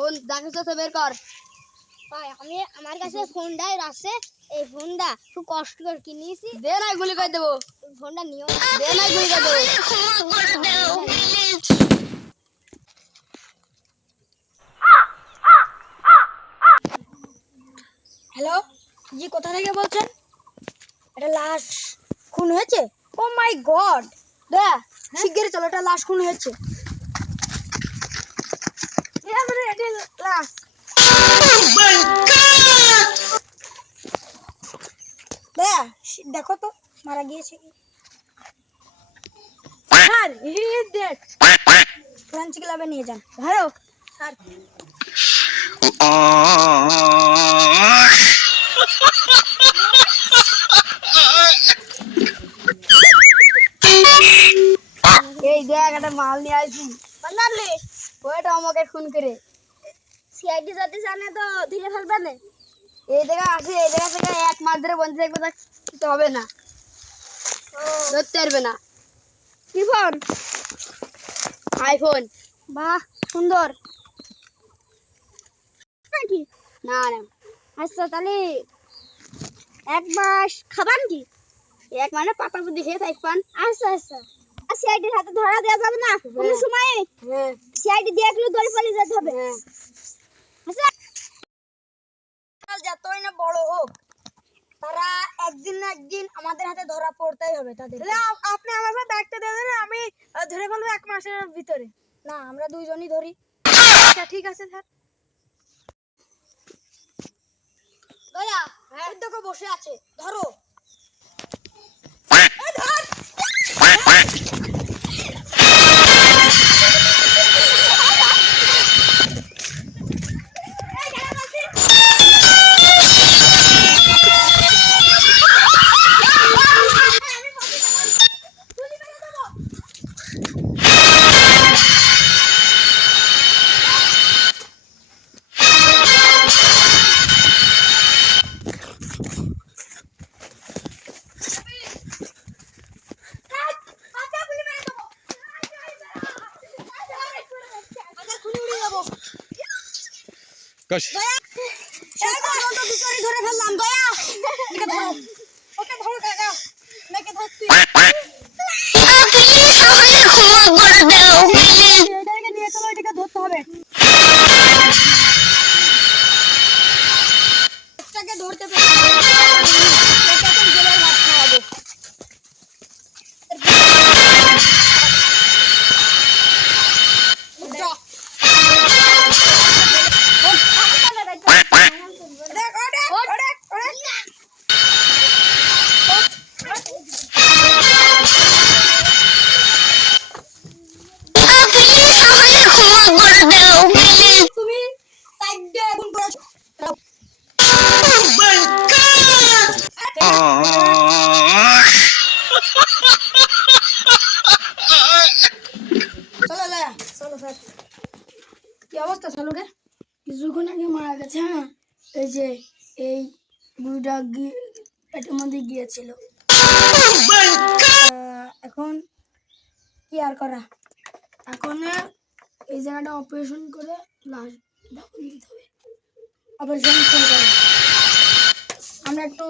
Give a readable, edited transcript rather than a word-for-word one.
Phone দেখেছ তো বের কর। ভাই আমি আমার কাছে ফোনটাই আছে, এই ফোনটা খুব কষ্ট করে কিনেছি। দে না গুলি করে দেবো। ফোনটা নিও, দে না গুলি করে দেবো। হ্যালো জি, কোথা থেকে বলছেন? এটা লাশ খুন হয়েছে? ও মাই গড, দা শিগগিরই চলো, এটা লাশ খুন হয়েছে। লাশ দেখো তো মারা গিয়েছে কি। Sir he is dead. Forensic ল্যাবে নিয়ে যান। ধরো স্যার। এই দেখ একটা মাল নিয়ে আসি। বান্দারলে ওইটা আমাকে খুন করে। সিআইডি যদি জানে তো ধীরে ফেলবে না। এই জায়গা আছে, এই জায়গা থেকে 1 মাস ধরে বন্ধ থাকবে, তা কিছু হবে না, ধরতে পারবে না। কি ফোন? আইফোন। বাহ সুন্দর নাকি? না না, আচ্ছা তাহলে 1 মাস খাবান কি? 1 মানে পাতা বুদ্ধি খেয়ে থাকবান। আচ্ছা আচ্ছা, সিআইডির হাতে ধরা দেওয়া যাবে না কোনো সময়। হ্যাঁ সিআইডি দেখলে দড়ি পালিয়ে যেতে হবে। হ্যাঁ। আচ্ছা যতই না বড় হোক, তারা একদিন না একদিন আমাদের হাতে ধরা পড়তেই হবে তাদের। আপনি আমার সাথে দায়িত্ব দিয়ে দেন, আমি ধরে ফেলবো 1 মাসের ভিতরে। না, আমরা দুইজনই ধরি। আচ্ছা ঠিক আছে স্যার। দয়া হ্যাঁ দেখো বসে আছে, ধরো। এই ধর। Gosh. ধরে ফেললাম দয়া। ওকে ধরো, ওকে ধরো কাকা, নাকি ধরছি। এটাকে নিয়ে চলো, এটাকে ধরতে হবে। এটাকে ধরতে পেরেছি, এটাকে এখন জেলের ভাত খাওয়াবো। তুমি সাইডে গুণ করেছো। চলো লয়া, চলো স্যার। কি অবস্থা চালুকে? কিছুক্ষণ আগে মারা গেছে। হ্যাঁ, এই যে এই বুড়িটা পেটের মধ্যে গিয়েছিল। এখন কি আর করা? এখন এই জায়গাটা অপারেশন করে লাশ দাফন দিতে হবে। অপারেশন শুরু করো। আমরা একটু